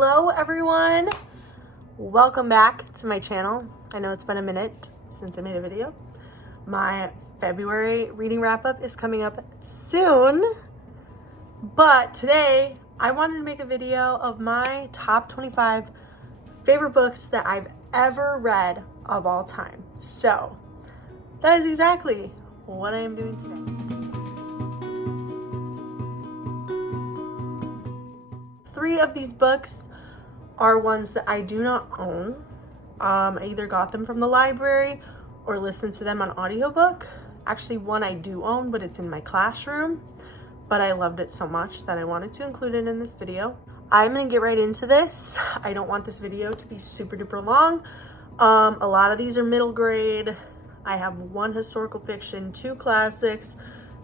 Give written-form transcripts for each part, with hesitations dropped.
Hello everyone, welcome back to my channel. I know it's been a minute since I made a video. My February reading wrap-up is coming up soon, but today I wanted to make a video of my top 25 favorite books that I've ever read of all time. So that is exactly what I am doing today. 3 of these books are ones that I do not own. I either got them from the library or listened to them on audiobook. Actually, one I do own, but it's in my classroom. But I loved it so much that I wanted to include it in this video. I'm gonna get right into this. I don't want this video to be super duper long. A lot of these are middle grade. I have 1 historical fiction, 2 classics,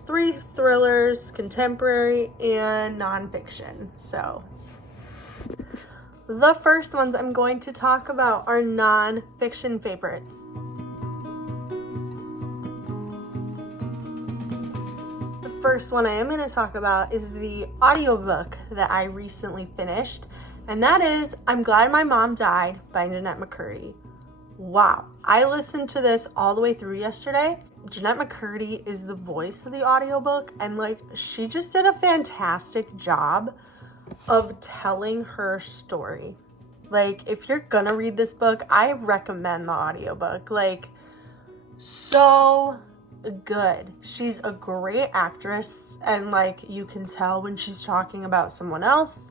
3 thrillers, contemporary, and nonfiction. So the first ones I'm going to talk about are nonfiction favorites. The first one I am going to talk about is the audiobook that I recently finished, and that is I'm Glad My Mom Died by Jeanette McCurdy. Wow, I listened to this all the way through yesterday. Jeanette McCurdy is the voice of the audiobook, and like she just did a fantastic job of telling her story. Like, if you're gonna read this book, I recommend the audiobook. Like, so good. She's a great actress, and like you can tell when she's talking about someone else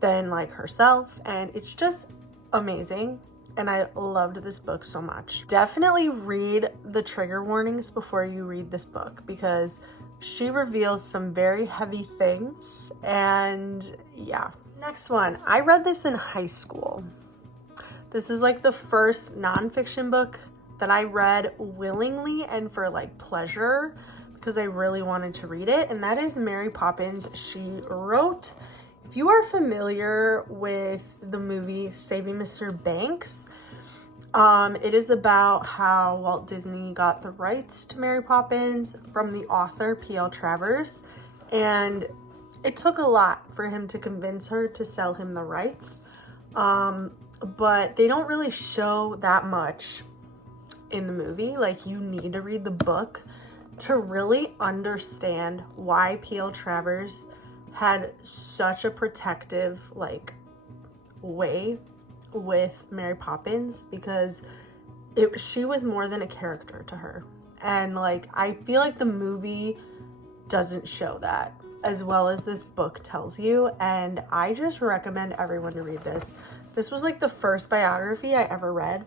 than like herself, and it's just amazing. And I loved this book so much. Definitely read the trigger warnings before you read this book, because she reveals some very heavy things, and yeah. Next one, I read this in high school. This is like the first nonfiction book that I read willingly and for like pleasure, because I really wanted to read it, and that is Mary Poppins She Wrote. If you are familiar with the movie Saving Mr. Banks, it is about how Walt Disney got the rights to Mary Poppins from the author P.L. Travers, and it took a lot for him to convince her to sell him the rights, but they don't really show that much in the movie. Like, you need to read the book to really understand why P.L. Travers had such a protective like way with Mary Poppins, because she was more than a character to her, and like I feel like the movie doesn't show that as well as this book tells you, and I just recommend everyone to read this. This was like the first biography I ever read,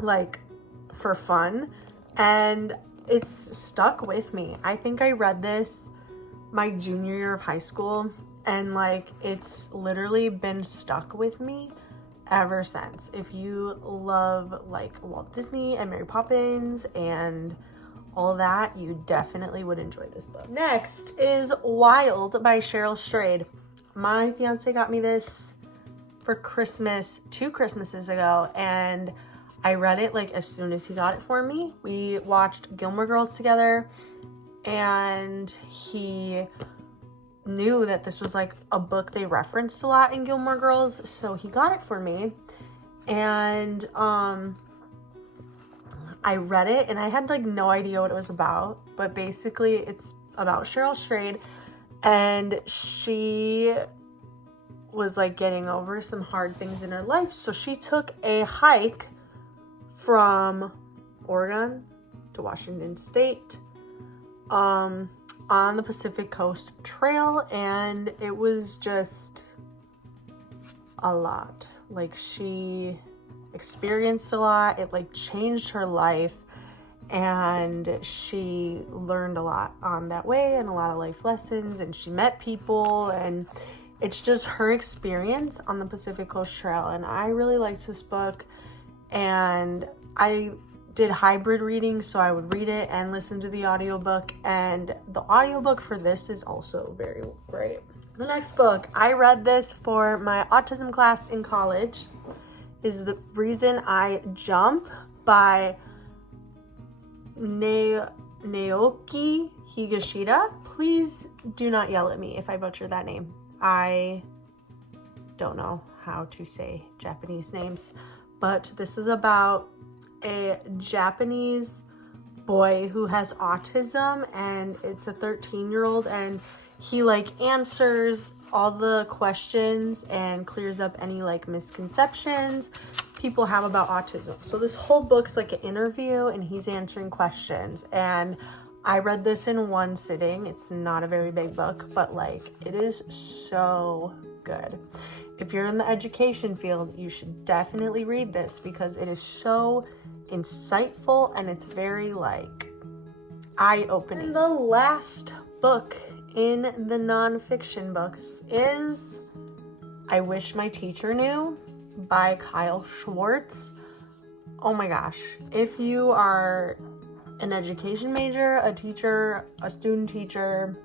like for fun, and it's stuck with me. I think I read this my junior year of high school, and like it's literally been stuck with me ever since. If you love like Walt Disney and Mary Poppins and all that, you definitely would enjoy this book. Next is Wild by Cheryl Strayed. My fiance got me this for Christmas 2 Christmases ago, and I read it like as soon as he got it for me. We watched Gilmore Girls together, and he knew that this was like a book they referenced a lot in Gilmore Girls, so he got it for me, and I read it, and I had like no idea what it was about, but basically it's about Cheryl Strayed, and she was like getting over some hard things in her life, so she took a hike from Oregon to Washington State on the Pacific Coast Trail, and it was just a lot. Like, she experienced a lot. It like changed her life, and she learned a lot on that way, and a lot of life lessons, and she met people, and it's just her experience on the Pacific Coast Trail. And I really liked this book, and I did hybrid reading, so I would read it and listen to the audiobook, and the audiobook for this is also very great. The next book, I read this for my autism class in college, is The Reason I Jump by Naoki Higashida. Please do not yell at me if I butcher that name. I don't know how to say Japanese names, but this is about a Japanese boy who has autism, and it's a 13-year-old, and he like answers all the questions and clears up any like misconceptions people have about autism. So this whole book's like an interview, and he's answering questions, and I read this in one sitting. It's not a very big book, but like it is so good. If you're in the education field, you should definitely read this because it is so insightful and it's very like eye-opening. The last book in the nonfiction books is I Wish My Teacher Knew by Kyle Schwartz. Oh my gosh. If you are an education major, a teacher, a student teacher,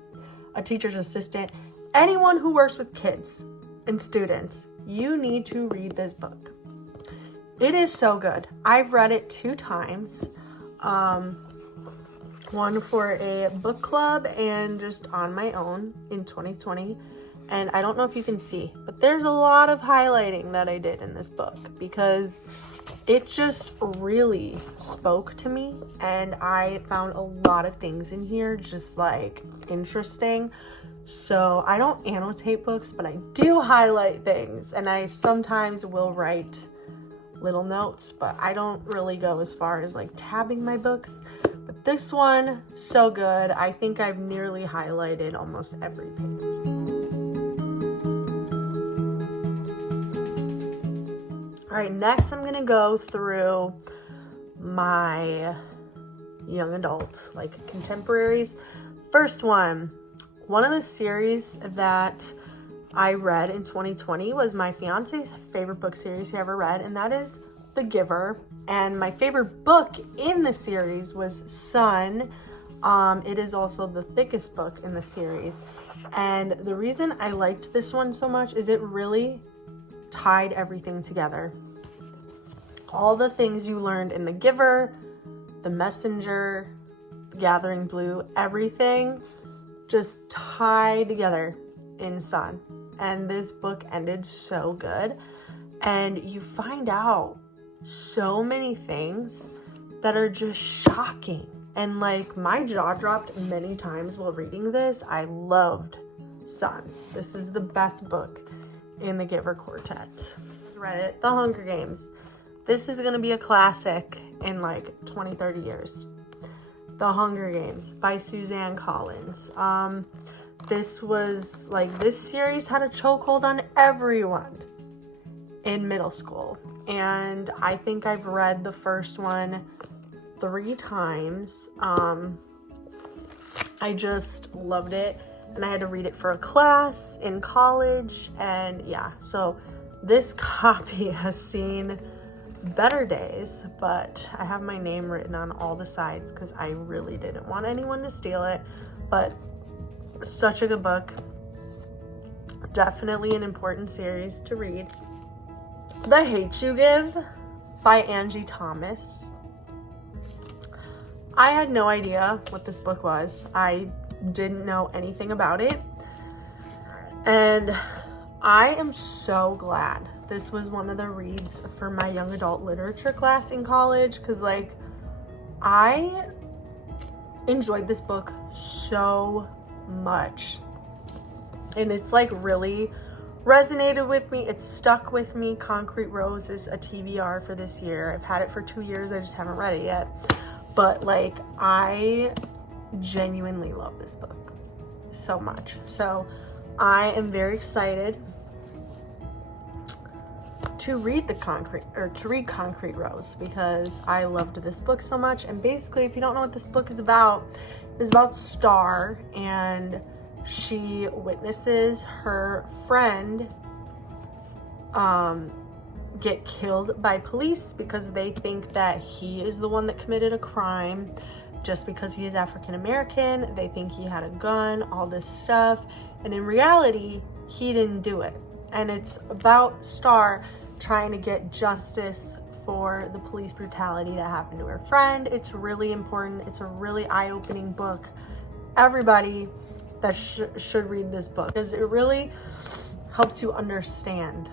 a teacher's assistant, anyone who works with kids and students, you need to read this book. It is so good. I've read it 2 times. One for a book club and just on my own in 2020. And I don't know if you can see, but there's a lot of highlighting that I did in this book because it just really spoke to me, and I found a lot of things in here just like interesting. So I don't annotate books, but I do highlight things, and I sometimes will write little notes, but I don't really go as far as like tabbing my books. But this one, so good. I think I've nearly highlighted almost every page. All right, next I'm gonna go through my young adult, like contemporaries. First one of the series that I read in 2020 was my fiance's favorite book series he ever read, and that is The Giver. And my favorite book in the series was Sun. It is also the thickest book in the series. And the reason I liked this one so much is it really tied everything together. All the things you learned in The Giver, The Messenger, Gathering Blue, everything just tied together in Sun. And this book ended so good. And you find out so many things that are just shocking. And like my jaw dropped many times while reading this. I loved Sun. This is the best book in the Giver Quartet. Read it. The Hunger Games. This is going to be a classic in like 20, 30 years. The Hunger Games by Suzanne Collins. This was like, this series had a chokehold on everyone in middle school. And I think I've read the first one 3 times. I just loved it. And I had to read it for a class in college. And yeah, so this copy has seen better days, but I have my name written on all the sides because I really didn't want anyone to steal it. But such a good book. Definitely an important series to read. The Hate You Give by Angie Thomas. I had no idea what this book was. I didn't know anything about it. And I am so glad this was one of the reads for my young adult literature class in college, because like I enjoyed this book so much, and it's like really resonated with me. It's stuck with me. Concrete Rose is a TBR for this year. I've had it for 2 years. I just haven't read it yet, but like I genuinely love this book so much. So I am very excited to read Concrete Rose because I loved this book so much. And basically, if you don't know what this book is about, it's about Star, and she witnesses her friend get killed by police because they think that he is the one that committed a crime just because he is African American. They think he had a gun, all this stuff, and in reality he didn't do it. And it's about Star trying to get justice for the police brutality that happened to her friend. It's really important. It's a really eye-opening book. Everybody that should read this book, because it really helps you understand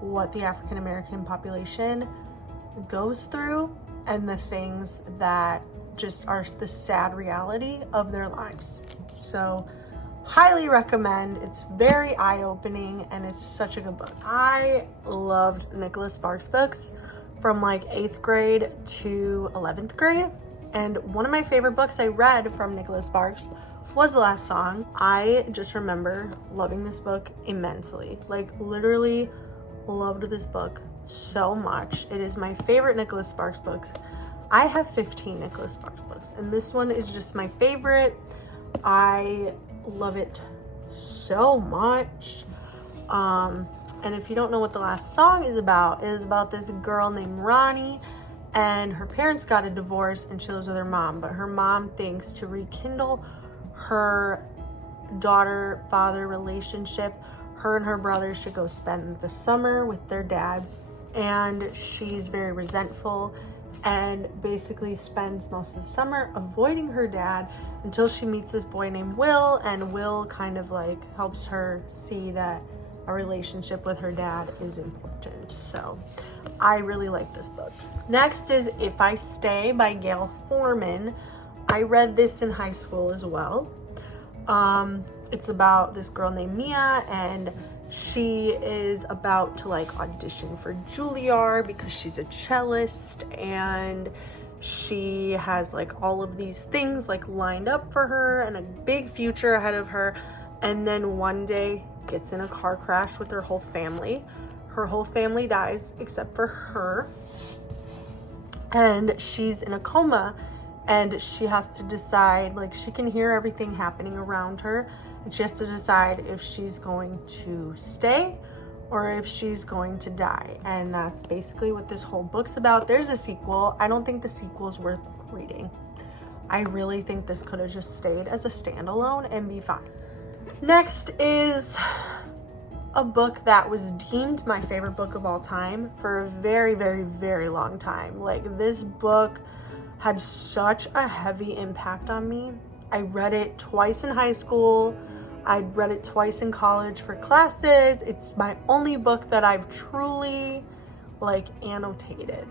what the African American population goes through and the things that just are the sad reality of their lives. So highly recommend. It's very eye-opening and it's such a good book. I loved Nicholas Sparks books from like 8th grade to 11th grade. And one of my favorite books I read from Nicholas Sparks was The Last Song. I just remember loving this book immensely. Like literally loved this book so much. It is my favorite Nicholas Sparks books. I have 15 Nicholas Sparks books and this one is just my favorite. I love it so much. And if you don't know what The Last Song is about, it is about this girl named Ronnie, and her parents got a divorce and she lives with her mom, but her mom thinks to rekindle her daughter-father relationship, her and her brother should go spend the summer with their dad, and she's very resentful and basically spends most of the summer avoiding her dad until she meets this boy named Will, and Will kind of like helps her see that a relationship with her dad is important. So I really like this book. Next is If I Stay by Gail Forman. I read this in high school as well. It's about this girl named Mia, and she is about to like audition for Juilliard because she's a cellist, and she has like all of these things like lined up for her and a big future ahead of her, and then one day gets in a car crash with her whole family. Her whole family dies except for her, and she's in a coma, and she has to decide, like she can hear everything happening around her, and she has to decide if she's going to stay or if she's going to die. And that's basically what this whole book's about. There's a sequel. I don't think the sequel is worth reading. I really think this could have just stayed as a standalone and be fine. Next is a book that was deemed my favorite book of all time for a very, very, very long time. Like this book had such a heavy impact on me. I read it twice in high school. I read it twice in college for classes. It's my only book that I've truly like annotated.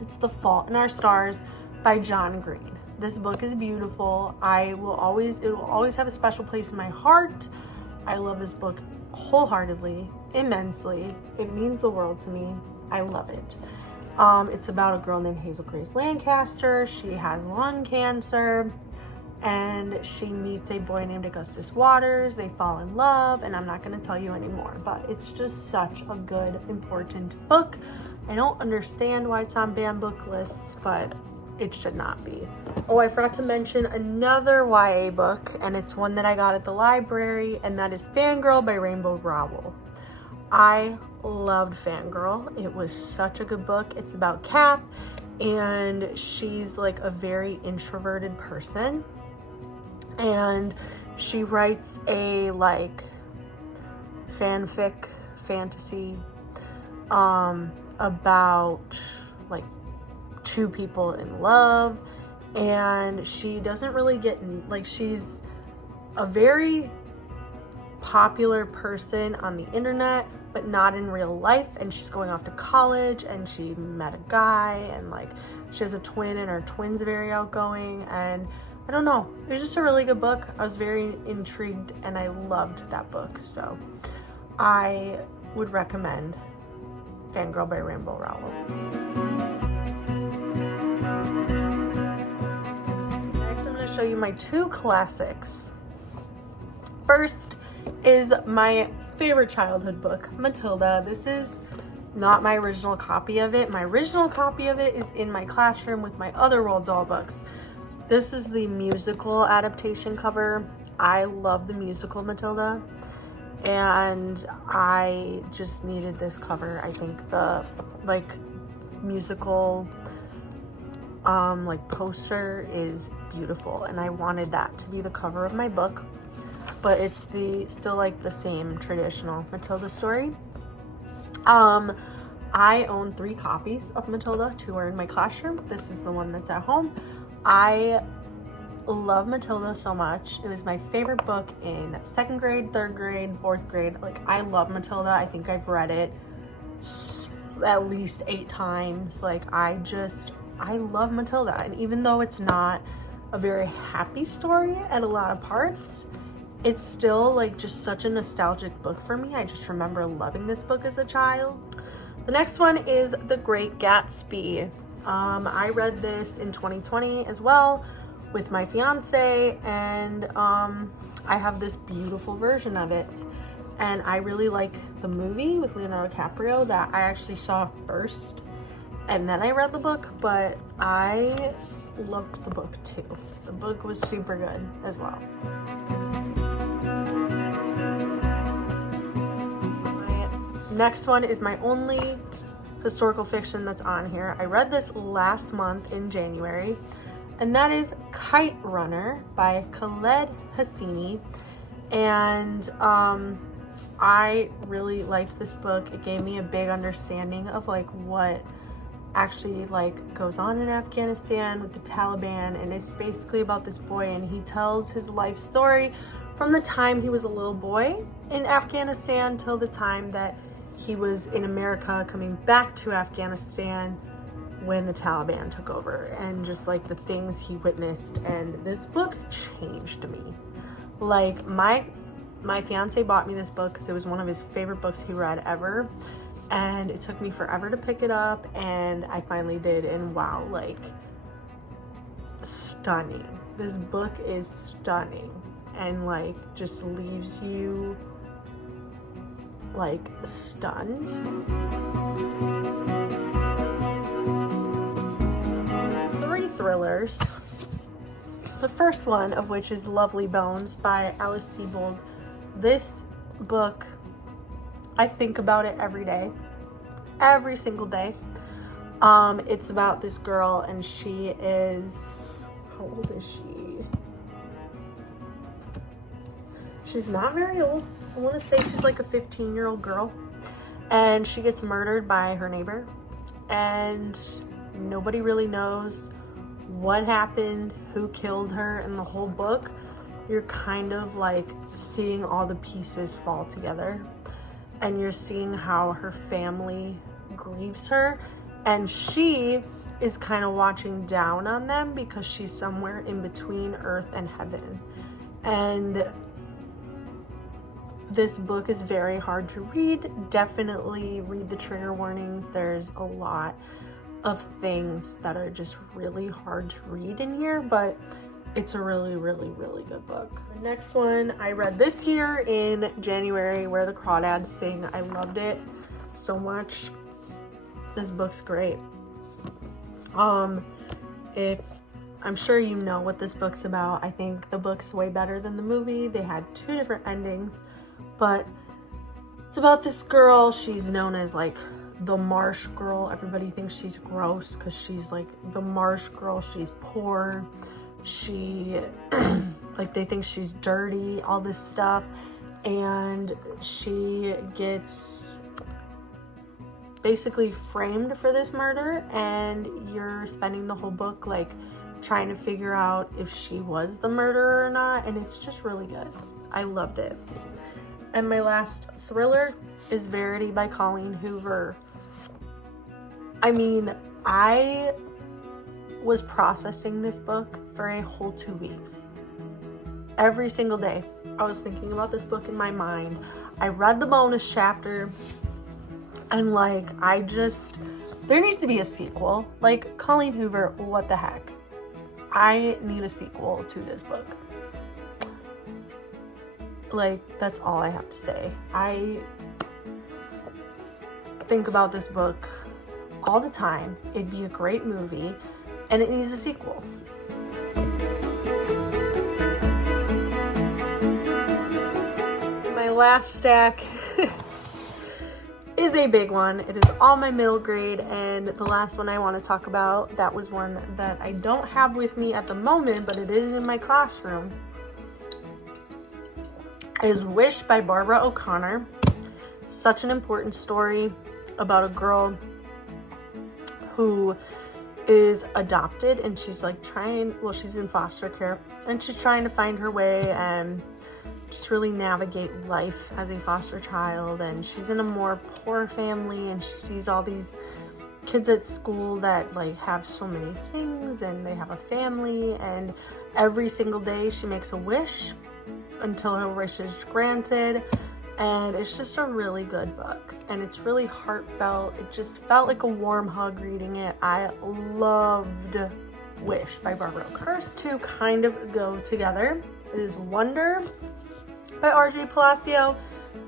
It's The Fault in Our Stars by John Green. This book is beautiful. It will always have a special place in my heart. I love this book wholeheartedly, immensely. It means the world to me. I love it. It's about a girl named Hazel Grace Lancaster. She has lung cancer, and she meets a boy named Augustus Waters. They fall in love, and I'm not going to tell you anymore, but it's just such a good, important book. I don't understand why it's on banned book lists, but it should not be. Oh, I forgot to mention another YA book, and it's one that I got at the library, and that is Fangirl by Rainbow Rowell. I loved Fangirl. It was such a good book. It's about Kath, and she's like a very introverted person, and she writes a like fantasy about like two people in love, and she doesn't really get like, she's a very popular person on the internet but not in real life, and she's going off to college, and she met a guy, and like she has a twin, and her twin's very outgoing, and I don't know, it was just a really good book. I was very intrigued and I loved that book, so I would recommend Fangirl by Rainbow Rowell. Next, I'm going to show you my two classics. First is my favorite childhood book, Matilda. This is not my original copy of it. My original copy of it is in my classroom with my other Roald Dahl books. This is the musical adaptation cover. I love the musical Matilda, and I just needed this cover. I think the like musical like poster is beautiful, and I wanted that to be the cover of my book, but it's still like the same traditional Matilda story. I own 3 copies of Matilda. 2 are in my classroom. This is the one that's at home. I love Matilda so much. It was my favorite book in 2nd grade, 3rd grade, 4th grade. Like, I love Matilda. I think I've read it at least 8 times. Like, I love Matilda. And even though it's not a very happy story at a lot of parts, it's still like just such a nostalgic book for me. I just remember loving this book as a child. The next one is The Great Gatsby. I read this in 2020 as well with my fiance, and I have this beautiful version of it. And I really like the movie with Leonardo DiCaprio that I actually saw first, and then I read the book, but I loved the book too. The book was super good as well. Next one is my only historical fiction that's on here. I read this last month in January, and that is Kite Runner by Khaled Hosseini. And I really liked this book. It gave me a big understanding of like what actually like goes on in Afghanistan with the Taliban, and it's basically about this boy, and he tells his life story from the time he was a little boy in Afghanistan till the time that he was in America coming back to Afghanistan when the Taliban took over, and just like the things he witnessed. And this book changed me. Like, my fiance bought me this book because it was one of his favorite books he read ever, and it took me forever to pick it up, and I finally did, and wow, like, stunning. This book is stunning and like just leaves you like stunned. 3 thrillers. The first one of which is Lovely Bones by Alice Sebold. This book, I think about it every day, every single day. It's about this girl, and she is, how old is she? She's not very old. I want to say she's like a 15-year-old girl, and she gets murdered by her neighbor, and nobody really knows what happened, who killed her. In the whole book, you're kind of like seeing all the pieces fall together, and you're seeing how her family grieves her, and she is kind of watching down on them because she's somewhere in between earth and heaven. And this book is very hard to read. Definitely read the trigger warnings. There's a lot of things that are just really hard to read in here, but it's a really, really, really good book. The next one, I read this year in January, Where the Crawdads Sing. I loved it so much. This book's great. If I'm sure you know what this book's about. I think the book's way better than the movie. They had 2 different endings, but it's about this girl. She's known as like the marsh girl. Everybody thinks she's gross because she's like the marsh girl. She's poor. She like, they think she's dirty, all this stuff, and she gets basically framed for this murder, and you're spending the whole book like trying to figure out if she was the murderer or not, and it's just really good. I loved it. And my last thriller is Verity by Colleen Hoover. I mean, I was processing this book for a whole 2 weeks. Every single day, I was thinking about this book in my mind. I read the bonus chapter, and like, there needs to be a sequel. Like, Colleen Hoover, what the heck? I need a sequel to this book. Like, that's all I have to say. I think about this book all the time. It'd be a great movie, and it needs a sequel. My last stack is a big one. It is all my middle grade, and the last one I want to talk about, that was one that I don't have with me at the moment, but it is in my classroom, is Wish by Barbara O'Connor. Such an important story about a girl who is adopted, and she's like she's in foster care, and she's trying to find her way and just really navigate life as a foster child. And she's in a more poor family, and she sees all these kids at school that like have so many things, and they have a family, and every single day she makes a wish until her wish is granted. And it's just a really good book, and it's really heartfelt. It just felt like a warm hug reading it. I loved Wish by Barbara Oak. First two kind of go together. It is Wonder by R.J. Palacio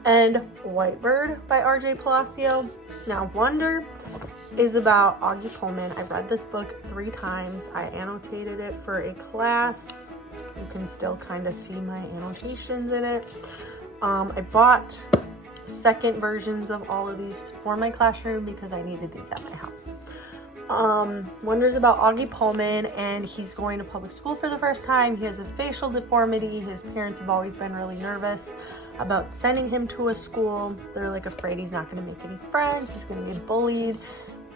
and Whitebird by R.J. Palacio. Now, Wonder is about Augie Pullman. I read this book 3 times. I annotated it for a class. You can still kind of see my annotations in it. I bought second versions of all of these for my classroom because I needed these at my house. Wonder's about Augie Pullman, and he's going to public school for the first time. He has a facial deformity. His parents have always been really nervous about sending him to a school. They're like afraid he's not going to make any friends. He's going to get bullied.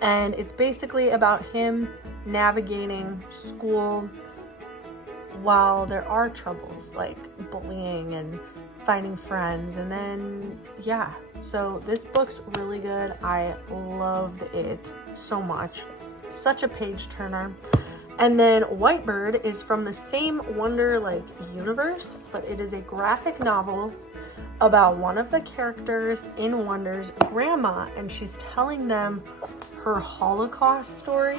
And it's basically about him navigating school while there are troubles like bullying and finding friends. And then so this book's really good. I loved it so much. Such a page turner. And then Whitebird is from the same Wonder like universe, but it is a graphic novel about one of the characters in Wonder's grandma, and she's telling them her Holocaust story,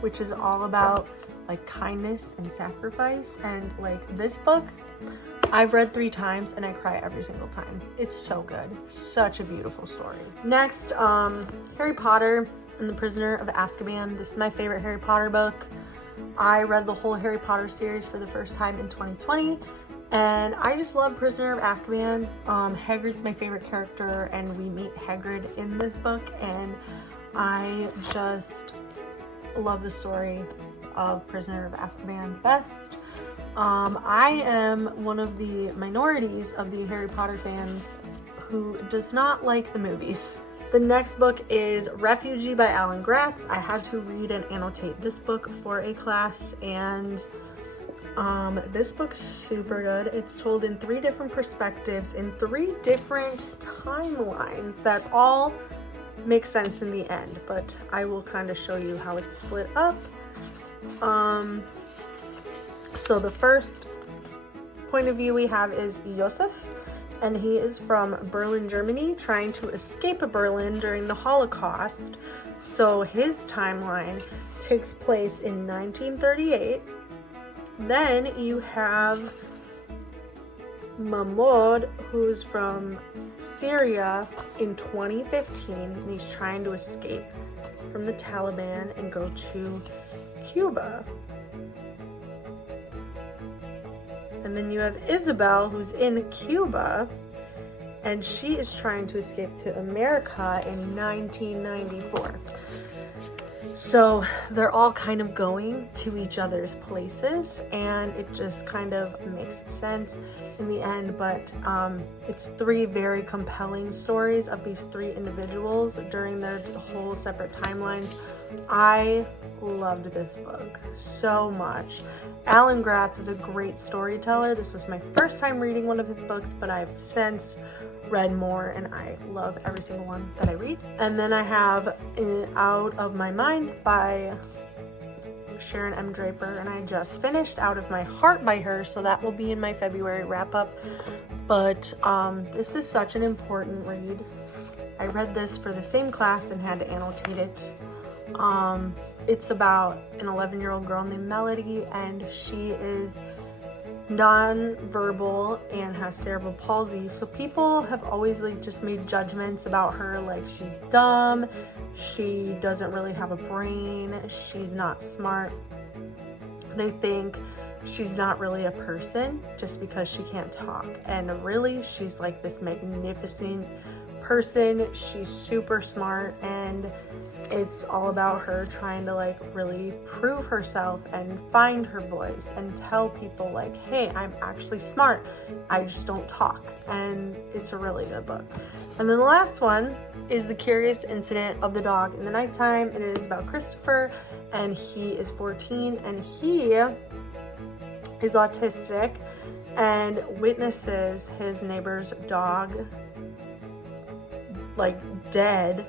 which is all about like kindness and sacrifice. And like this book I've read 3 times and I cry every single time. It's so good. Such a beautiful story. Next, Harry Potter and the Prisoner of Azkaban. This is my favorite Harry Potter book. I read the whole Harry Potter series for the first time in 2020, and I just love Prisoner of Azkaban. Hagrid's my favorite character, and we meet Hagrid in this book, and I just love the story of Prisoner of Azkaban best. I am one of the minorities of the Harry Potter fans who does not like the movies. The next book is Refugee by Alan Gratz. I had to read and annotate this book for a class, and this book's super good. It's told in 3 different perspectives in 3 different timelines that all make sense in the end, but I will kind of show you how it's split up. So the first point of view we have is Josef, and he is from Berlin, Germany, trying to escape Berlin during the Holocaust. So his timeline takes place in 1938. Then you have Mahmoud, who's from Syria in 2015, and he's trying to escape from the Taliban and go to Cuba. And then you have Isabel, who's in Cuba, and she is trying to escape to America in 1994. So they're all kind of going to each other's places, and it just kind of makes sense in the end. But it's 3 very compelling stories of these 3 individuals during their whole separate timelines. I loved this book so much. Alan Gratz is a great storyteller. This was my first time reading one of his books, but I've since read more, and I love every single one that I read. And then I have Out of My Mind by Sharon M. Draper, and I just finished Out of My Heart by her, so that will be in my February wrap-up. But this is such an important read. I read this for the same class and had to annotate it. It's about an 11-year-old girl named Melody, and she is non-verbal and has cerebral palsy. So people have always like just made judgments about her, like she's dumb, she doesn't really have a brain, she's not smart. They think she's not really a person just because she can't talk, and really she's like this magnificent person. She's super smart, and it's all about her trying to like really prove herself and find her voice and tell people like, hey, I'm actually smart, I just don't talk. And it's a really good book. And then the last one is The Curious Incident of the Dog in the Nighttime. It is about Christopher, and he is 14, and he is autistic and witnesses his neighbor's dog like dead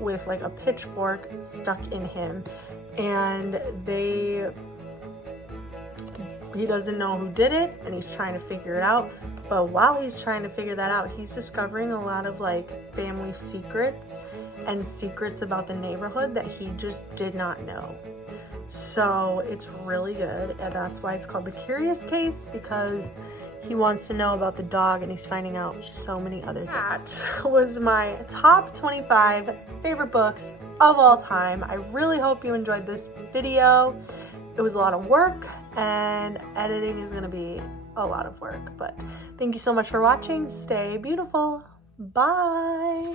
with like a pitchfork stuck in him, and he doesn't know who did it, and he's trying to figure it out. But while he's trying to figure that out, he's discovering a lot of like family secrets and secrets about the neighborhood that he just did not know. So it's really good, and that's why it's called The Curious Case, because he wants to know about the dog and he's finding out so many other things. That was my top 25 favorite books of all time. I really hope you enjoyed this video. It was a lot of work, and editing is gonna be a lot of work, but thank you so much for watching. Stay beautiful. Bye.